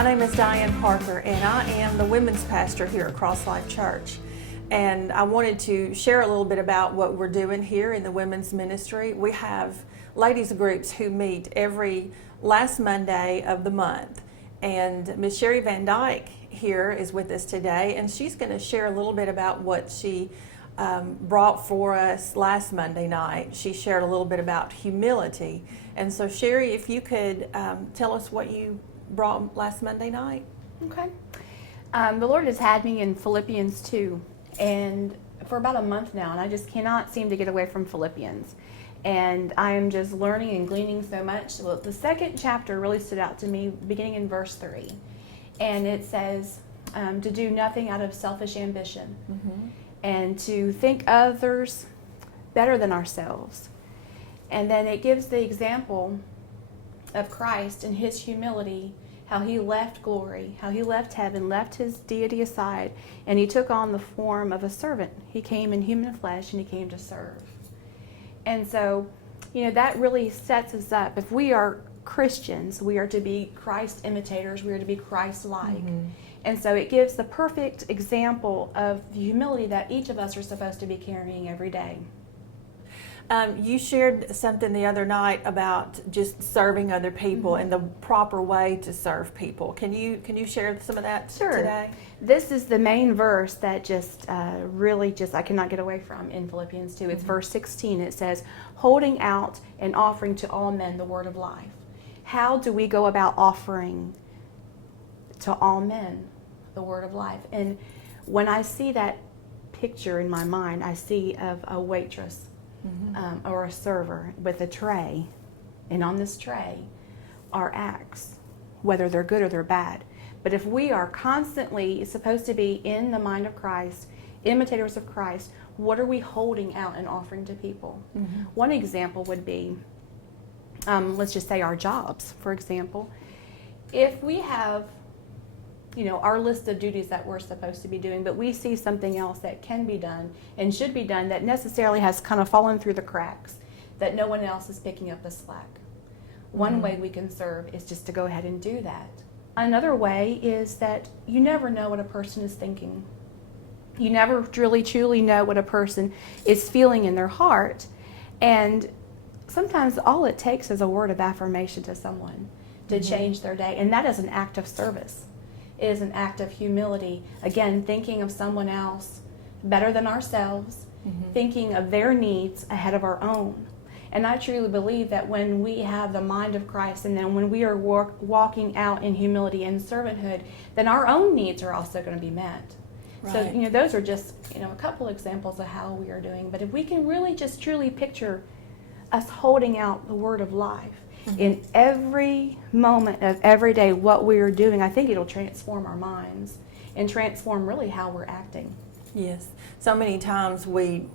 My name is Diane Parker, and I am the women's pastor here at Cross Life Church. And I wanted to share a little bit about what we're doing here in the women's ministry. We have ladies groups who meet every last Monday of the month. And Miss Sherry Van Dyke here is with us today, and she's going to share a little bit about what she brought for us last Monday night. She shared a little bit about humility. And so, Sherry, if you could tell us what you brought last Monday night. Okay. The Lord has had me in Philippians 2, and for about a month now, and I just cannot seem to get away from Philippians. And I am just learning and gleaning so much. Well, the second chapter really stood out to me, beginning in verse 3. And it says to do nothing out of selfish ambition, and to think others better than ourselves. And then it gives the example of Christ and his humility, how he left glory, how he left heaven, left his deity aside, and he took on the form of a servant. He came in human flesh and he came to serve. And so, that really sets us up. If we are Christians, we are to be Christ imitators, we are to be Christ-like. And so it gives the perfect example of the humility that each of us are supposed to be carrying every day. You shared something the other night about just serving other people and the proper way to serve people. Can you share some of that today? This is the main verse that just really I cannot get away from in Philippians 2. It's verse 16. It says, holding out and offering to all men the word of life. How do we go about offering to all men the word of life? And when I see that picture in my mind, I see of a waitress or a server with a tray, and on this tray are acts, whether they're good or they're bad. But if we are constantly supposed to be in the mind of Christ, imitators of Christ, what are we holding out and offering to people? One example would be, let's just say our jobs, for example. If we have our list of duties that we're supposed to be doing, but we see something else that can be done and should be done that necessarily has kind of fallen through the cracks, that no one else is picking up the slack. One way we can serve is just to go ahead and do that. Another way is that you never know what a person is thinking. You never really truly know what a person is feeling in their heart. And sometimes all it takes is a word of affirmation to someone to change their day. And that is an act of service. It is an act of humility. Again, thinking of someone else better than ourselves, thinking of their needs ahead of our own. And I truly believe that when we have the mind of Christ, and then when we are walking out in humility and servanthood, then our own needs are also going to be met. Right. So, those are just, a couple examples of how we are doing. But if we can really just truly picture us holding out the word of life, in every moment of every day, what we are doing, I think it'll transform our minds and transform really how we're acting. Yes. So many times we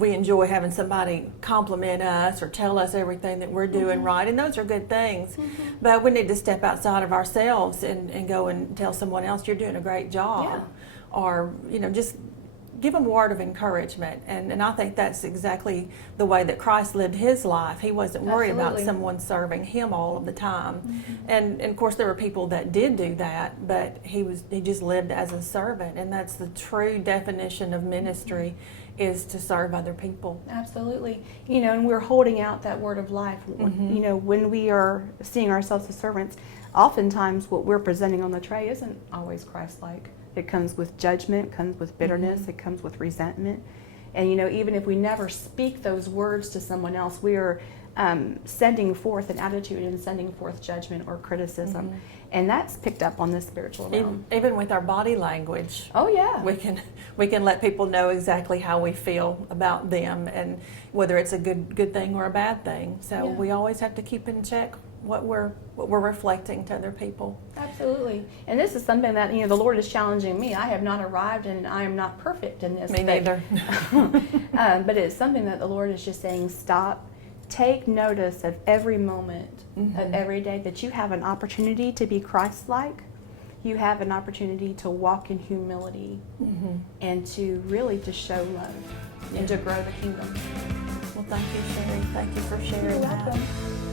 enjoy having somebody compliment us or tell us everything that we're doing right, and those are good things. But we need to step outside of ourselves and go and tell someone else, you're doing a great job. Or, just give them a word of encouragement. And I think that's exactly the way that Christ lived his life. He wasn't worried about someone serving him all of the time. And of course there were people that did do that, but he just lived as a servant. And that's the true definition of ministry, is to serve other people. Absolutely. And we're holding out that word of life. When we are seeing ourselves as servants, oftentimes what we're presenting on the tray isn't always Christ-like. It comes with judgment, comes with bitterness, it comes with resentment. And even if we never speak those words to someone else, we are sending forth an attitude and sending forth judgment or criticism. And that's picked up on the spiritual realm. Even with our body language. Oh yeah. We can let people know exactly how we feel about them, and whether it's a good thing or a bad thing. So we always have to keep in check what we're reflecting to other people. Absolutely. And this is something that the Lord is challenging me. I have not arrived, and I am not perfect in this. Me neither. But it's something that the Lord is just saying, stop, take notice of every moment of every day that you have an opportunity to be Christ-like. You have an opportunity to walk in humility and to really just show love and to grow the kingdom. Well, thank you, Sherry. Thank you for sharing You're that. welcome.